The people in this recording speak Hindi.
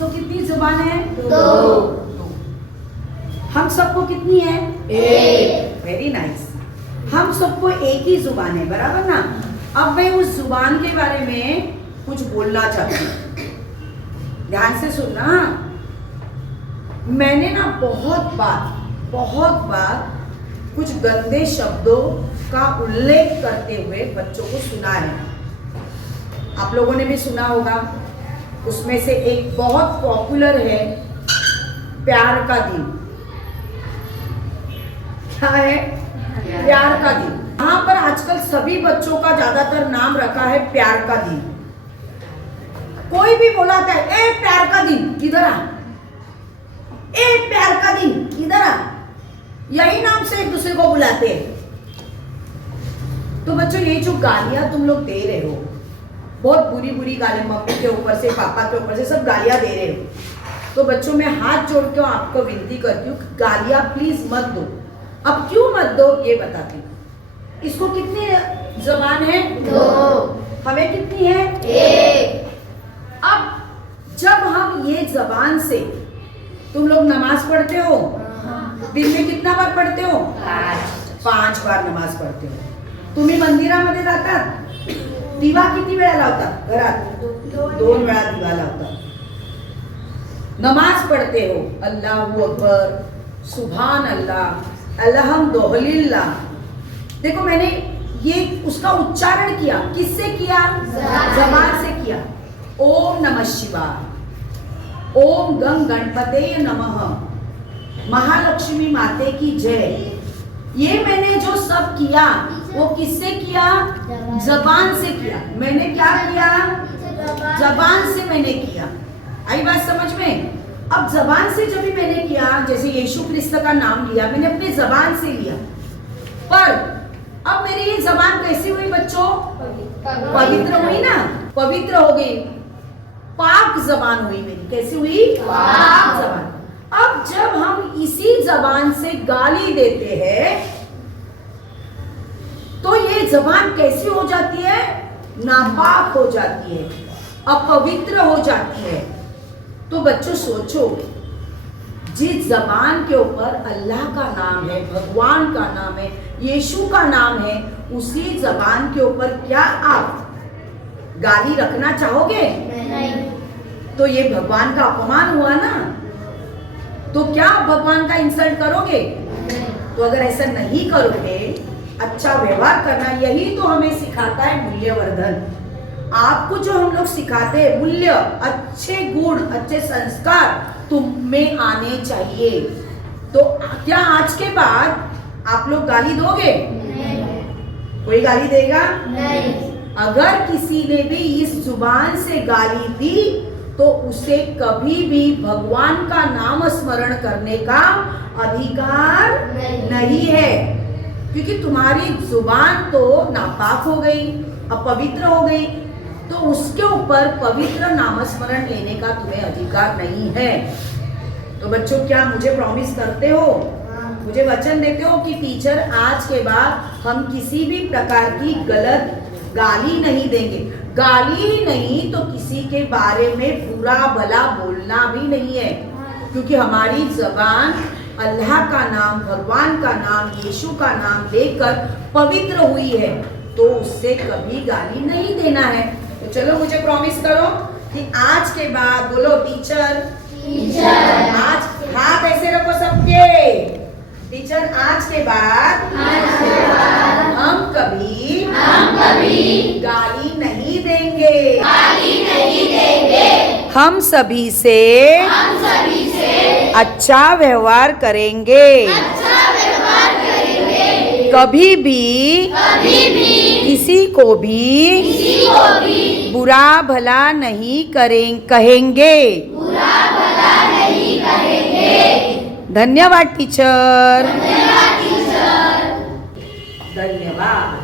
इसको कितनी जुबान है? 2। हम सबको कितनी है? 1। Very nice. हम सबको एक ही जुबान है, बराबर ना? अब मैं उस जुबान के बारे में कुछ बोलना चाहती हूँ, ध्यान से सुनना। मैंने ना बहुत बार कुछ गंदे शब्दों का उल्लेख करते हुए बच्चों को सुना है। आप लोगों ने भी सुना होगा। उसमें से एक बहुत पॉपुलर है, प्यार का दिन। क्या है? प्यार का दिन। यहाँ पर आजकल सभी बच्चों का ज्यादातर नाम रखा है प्यार का दिन। कोई भी बुलाता है, ए प्यार का दिन इधर आ, ए प्यार का दिन इधर आ, यही नाम से एक दूसरे को बुलाते हैं। तो बच्चों, ये जो गालियां तुम लोग दे रहे हो, बहुत बुरी बुरी गालियां, मम्मी के ऊपर से, पापा के ऊपर से, सब गालियां दे रहे हो। तो बच्चों, मैं हाथ जोड़ के आपको विनती करती हूँ, गालियां प्लीज मत दो। अब क्यों मत दो ये बताती हूँ। इसको कितनी जबान है? 2। हमें कितनी है? 1। अब जब हम ये जबान से, तुम लोग नमाज पढ़ते हो, दिन में कितना बार पढ़ते हो? 5 बार नमाज पढ़ते हो। तुम्ही मंदिरामध्ये जातात, दिवा किती वेळा लावतात घरात? 2 वेळा दिवा लावतात। नमाज पढ़ते हो, अल्लाहू अकबर, सुभान अल्लाह, अल्हम्दुलिल्लाह। देखो, मैंने ये उसका उच्चारण किया, किससे किया? जबान से किया। ओम नमः शिवाय, ओम गंग गणपते नमः, महालक्ष्मी माते की जय। ये मैंने जो सब किया वो किससे किया? जबान से किया। मैंने क्या किया? जबान से मैंने किया। आई बात समझ में? अब जबान से जब भी मैंने किया, जैसे यीशु क्रिस्त का नाम लिया, मैंने अपने जबान से लिया, पर अब मेरी ये जबान कैसी हुई बच्चों? पवित्र हुई ना, पवित्र हो गई, पाक जबान हुई मेरी। कैसी हुई? पाक जबान। अब जब हम इसी जबान से गाली देते हैं, तो ये जबान कैसी हो जाती है? नापाक हो जाती है, अपवित्र हो जाती है। तो बच्चों सोचो, जिस जबान के ऊपर अल्लाह का नाम है, भगवान का नाम है, यीशु का नाम है, उसी जबान के ऊपर क्या आप गाली रखना चाहोगे? नहीं। तो ये भगवान का अपमान हुआ ना। तो क्या आप भगवान का इंसल्ट करोगे? तो अगर ऐसा नहीं करोगे, अच्छा व्यवहार करना, यही तो हमें सिखाता है मूल्यवर्धन। आपको जो हम लोग सिखाते हैं मूल्य, अच्छे गुण, अच्छे संस्कार तुम में आने चाहिए। तो क्या आज के बाद आप लोग गाली दोगे? नहीं। कोई गाली देगा? नहीं। अगर किसी ने भी इस जुबान से गाली दी, तो उसे कभी भी भगवान का नाम स्मरण करने का अधिकार नहीं है, क्योंकि तुम्हारी जुबान तो नापाक हो गई, अपवित्र हो गई। तो उसके ऊपर पवित्र नामस्मरण लेने का तुम्हें अधिकार नहीं है। तो बच्चों, क्या मुझे प्रॉमिस करते हो, मुझे वचन देते हो कि टीचर आज के बाद हम किसी भी प्रकार की गलत गाली नहीं देंगे? गाली ही नहीं तो किसी के बारे में बुरा भला बोलना भी नहीं है, क्योंकि हमारी जबान अल्लाह का नाम, भगवान का नाम, यीशु का नाम लेकर पवित्र हुई है। तो उससे कभी गाली नहीं देना है। तो चलो, मुझे प्रॉमिस करो कि आज के बाद, बोलो टीचर, आज हाथ ऐसे रखो सबके, टीचर आज के बाद हम कभी गाली नहीं देंगे। हम सभी से अच्छा व्यवहार करेंगे। कभी भी किसी को भी बुरा भला नहीं कहेंगे। धन्यवाद टीचर। धन्यवाद।